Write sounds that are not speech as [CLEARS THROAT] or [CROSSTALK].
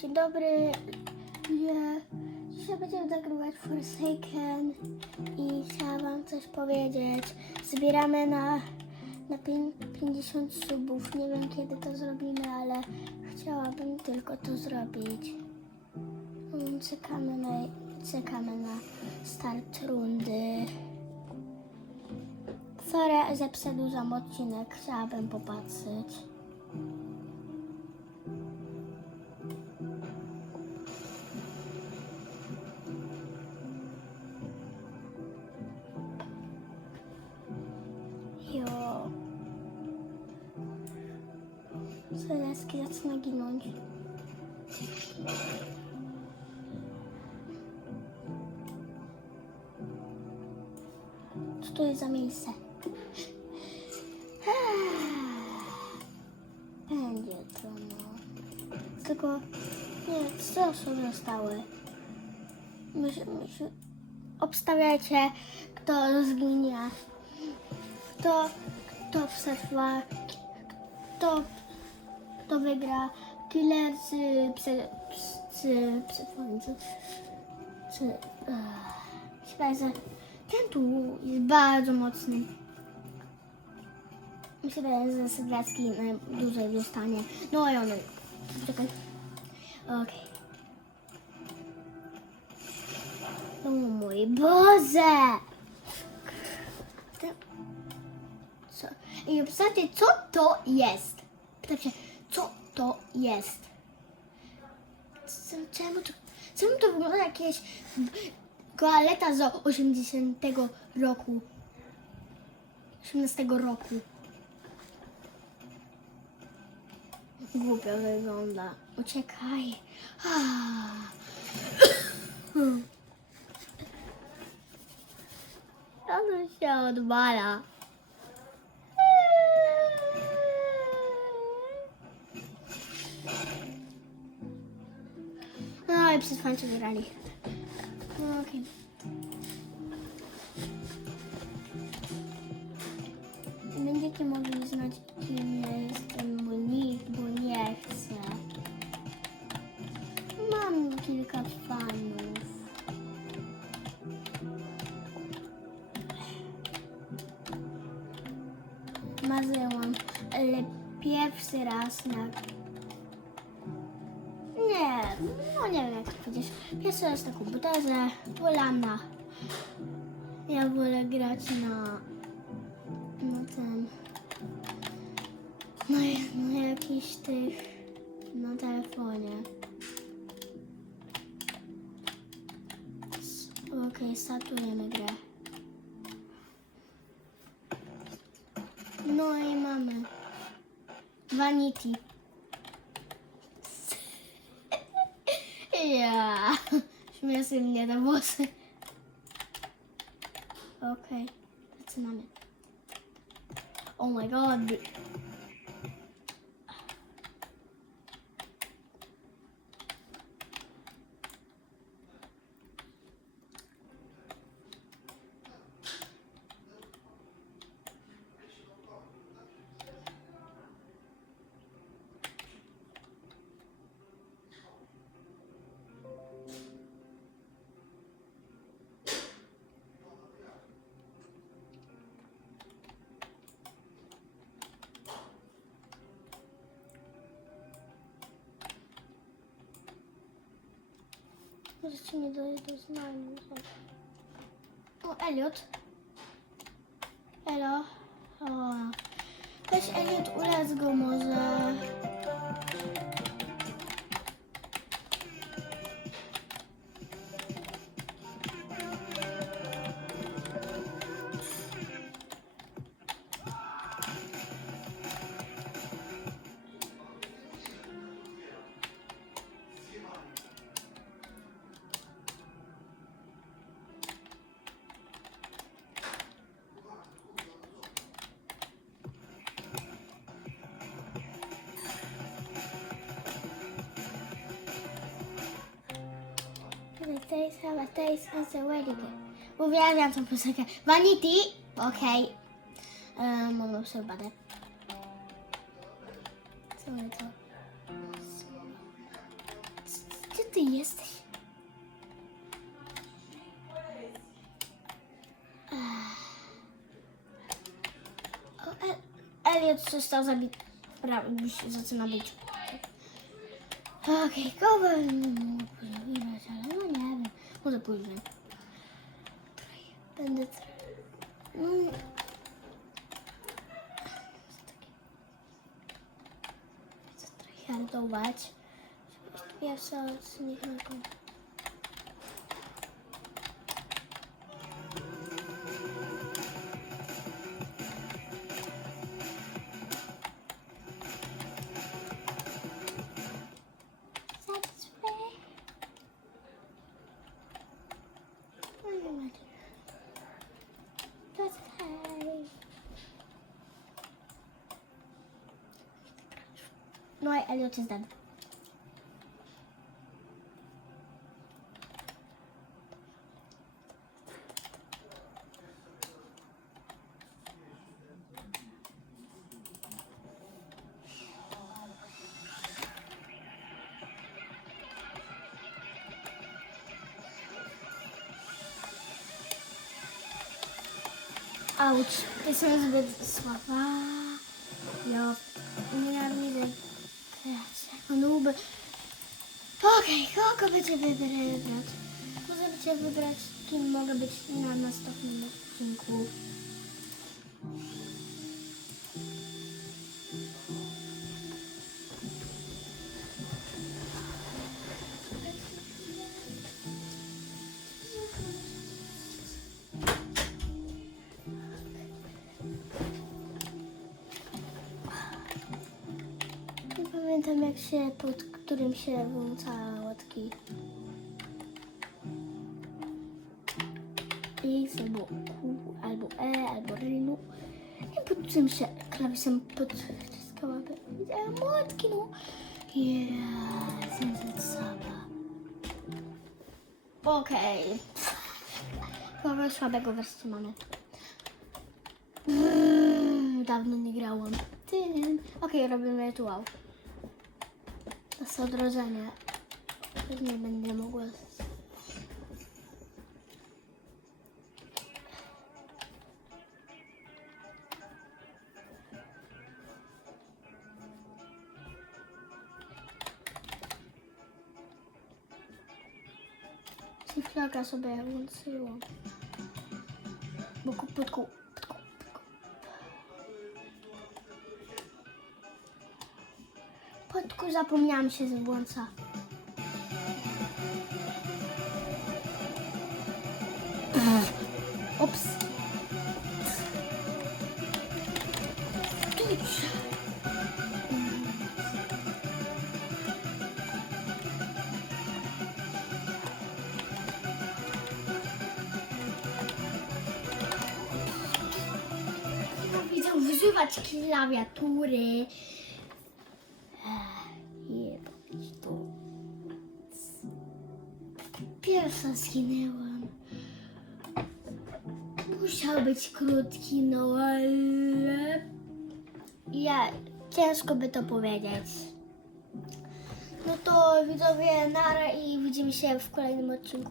Dzień dobry. Ja dzisiaj będziemy nagrywać Forsaken i chciałam wam coś powiedzieć. Zbieramy na, na pię- 50 subów. Nie wiem kiedy to zrobimy, ale chciałabym tylko to zrobić. Mm, Czekamy na, czekamy na start rundy. Sorry, że przedłużam odcinek. Chciałabym popatrzeć. Seleski zaczyna ginąć. Co to jest za miejsce? Będzie to no. Tylko nie, osoby zostały. Myśl, myśl, obstawiajcie, kto zginie. Kto, kto przetrwa, kto, kto wygra. Killer czy psy, uh, chyba, że ten tu jest bardzo mocny. Myślę, że Sylwecki najdłużej zostanie. No i on. Czekaj. Okej. O mój Boże! Co? I obstawiajcie, co to jest? Pytajcie, co to jest? Czemu to, czemu to wygląda jak jakieś toaleta z 80 roku? 18 roku. Głupio wygląda. Uciekaj. Ah. [COUGHS] Się odwala. I przetrwańcy wygrali. No okej. Będziecie mogli znać kim ja jestem, bo bo nie chcę. Mam kilka fanów. Marzyłam, ale pierwszy raz na... No nie wiem jak to powiedzieć. Pierwszy raz na komputerze, wolałam na... Ja wolę grać na... na ten... Na, na jakiś tych... na telefonie. Okej, startujemy grę. No i mamy Vanity. Ja. Śmieszy mnie na włosy. Okej, okay. zaczynamy. Oh my god. Możecie mnie dojść do znajomych. O, Elliot. Elo. O. Weź Elliot, ulec go może. Days have a taste as a wedding. Uwielbiam tą piosenkę. Vanity. Okej. Okay. Mam przerwane. Co my to? ty jesteś? Elliot został zabity. Pra- już zaczyna być. Okej, kogo mógł wybrać, ale no nie wiem. Może później. Będę... tr- No... Chcę tryhardować. Pierwsza z 50 Ouch, this one's a bit Ah, Yup, I'm gonna have music. Nuby. Okej, kogo będzie wybrać? Możecie wybrać, kim mogę być na następnym odcinku. Jak się, pod którym się włącza łatki. X albo Q, albo E, albo Rynu. I pod czym się klawiszem podciskałaby. Widziałam łatki, no. Ze sama. Okej. Kogo słabego wreszcie mamy. Mm, Dawno nie grałam. Tym. Okej, robimy rytuał. Są odrodzenia. Pewnie będę mogła... Ciflaga sobie włączyłam. Bo pod pouco Podku zapomniałam się włącza. Ops. [CLEARS THROAT] Widzę wyzywać klawiatury. Pierwsza zginęłam. Musiał być krótki, no ale... Ja, ciężko by to powiedzieć. No to widzowie, nara i widzimy się w kolejnym odcinku.